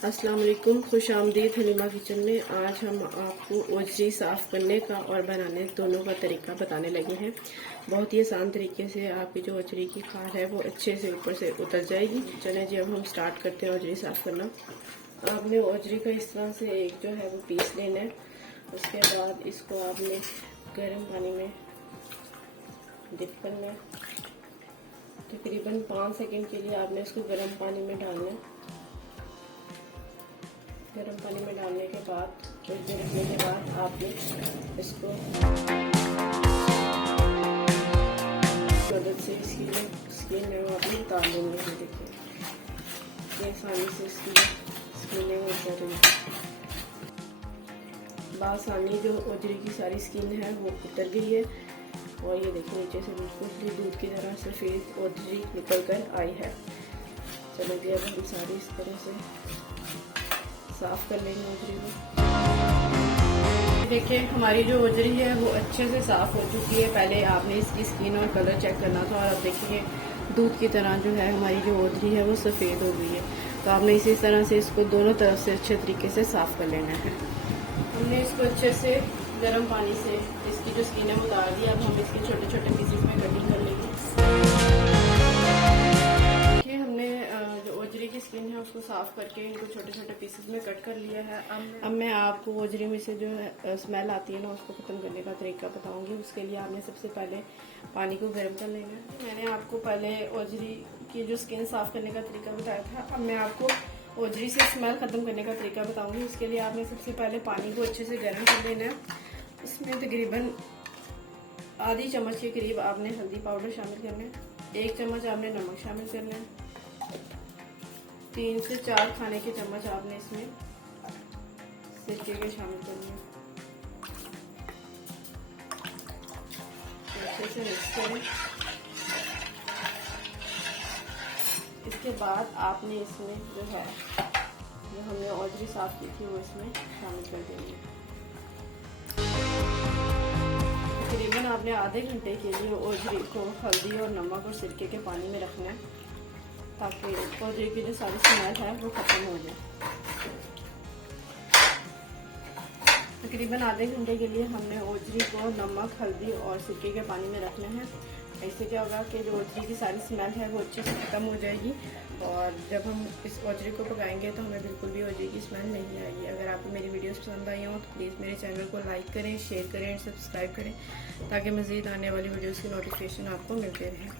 अस्सलाम वालेकुम, खुश आमदीद हलीमा किचन में। आज हम आपको ओजरी साफ़ करने का और बनाने दोनों का तरीका बताने लगे हैं। बहुत ही आसान तरीके से आपकी जो ओजरी की खाल है वो अच्छे से ऊपर से उतर जाएगी। चलें जी, अब हम स्टार्ट करते हैं ओजरी साफ़ करना। आपने ओजरी का इस तरह से एक जो है वो पीस लेना है। उसके बाद इसको आपने गर्म पानी में डिप करना है। तकरीबन 5 सेकंड के लिए आपने इसको गर्म पानी में डालना है। गर्म पानी में डालने के बाद कुछ देर रखने के बाद आपने इसको मदद से इसकी जो स्किन है वो आपने उतार लेंगे। देखिए ये आसानी से इसकी स्किन है वो उतर रही है। बासानी जो ओजरी की सारी स्किन है वो उतर गई है और ये देखिए नीचे से बिल्कुल दूध की तरह सफ़ेद ओजरी निकल कर आई है। चलो जी, अब हम सारी इस तरह से साफ कर लेंगे ओजरी को। देखिए हमारी जो ओजरी है वो अच्छे से साफ हो चुकी है। पहले आपने इसकी स्किन और कलर चेक करना था और अब देखिए दूध की तरह जो है हमारी जो ओजरी है वो सफ़ेद हो गई है। तो आपने इसी तरह से इसको दोनों तरफ से अच्छे तरीके से साफ कर लेना है। हमने इसको अच्छे से गर्म पानी से इसकी जो स्किन है वो उतार दिया। अब हम इसके छोटे छोटे पीसेस में कटिंग कर लेंगे। ओजरी की स्किन है उसको साफ करके इनको छोटे छोटे पीसेस में कट कर लिया है। अब मैं आपको ओजरी में से जो स्मेल आती है ना उसको ख़त्म करने का तरीका बताऊंगी। उसके लिए आपने सबसे पहले पानी को गर्म कर लेना है। मैंने आपको पहले ओजरी की जो स्किन साफ करने का तरीका बताया था। अब मैं आपको ओजरी से स्मेल ख़त्म करने का तरीका बताऊंगी। उसके लिए आपने सबसे पहले पानी को अच्छे से गर्म कर लेना है। उसमें तकरीबन आधी चम्मच के करीब आपने हल्दी पाउडर शामिल करना है। 1 चम्मच आपने नमक शामिल करना है। 3 से 4 खाने के चम्मच आपने इसमें सिरके के शामिल करने हैं। अच्छे से मिक्स करें। इसके बाद आपने इसमें जो है जो हमने ओजरी साफ की थी वो इसमें शामिल कर देंगे। तकरीबन आपने आधे घंटे के लिए ओजरी को हल्दी और नमक और सिरके के पानी में रखना है ताकि ओजरी की जो सारी स्मेल है वो ख़त्म हो जाए। तकरीबन आधे घंटे के लिए हमने ओजरी को नमक, हल्दी और सिरके के पानी में रखना है। इससे क्या होगा कि जो ओजरी की सारी स्मेल है वो अच्छे से ख़त्म हो जाएगी और जब हम इस ओजरी को पकाएंगे तो हमें बिल्कुल भी ओजरी की स्मेल नहीं आएगी। अगर आपको मेरी वीडियोस पसंद आई हो तो प्लीज़ मेरे चैनल को लाइक करें, शेयर करें और सब्सक्राइब करें ताकि मज़ीद आने वाली वीडियोज़ की नोटिफिकेशन आपको मिलते रहें।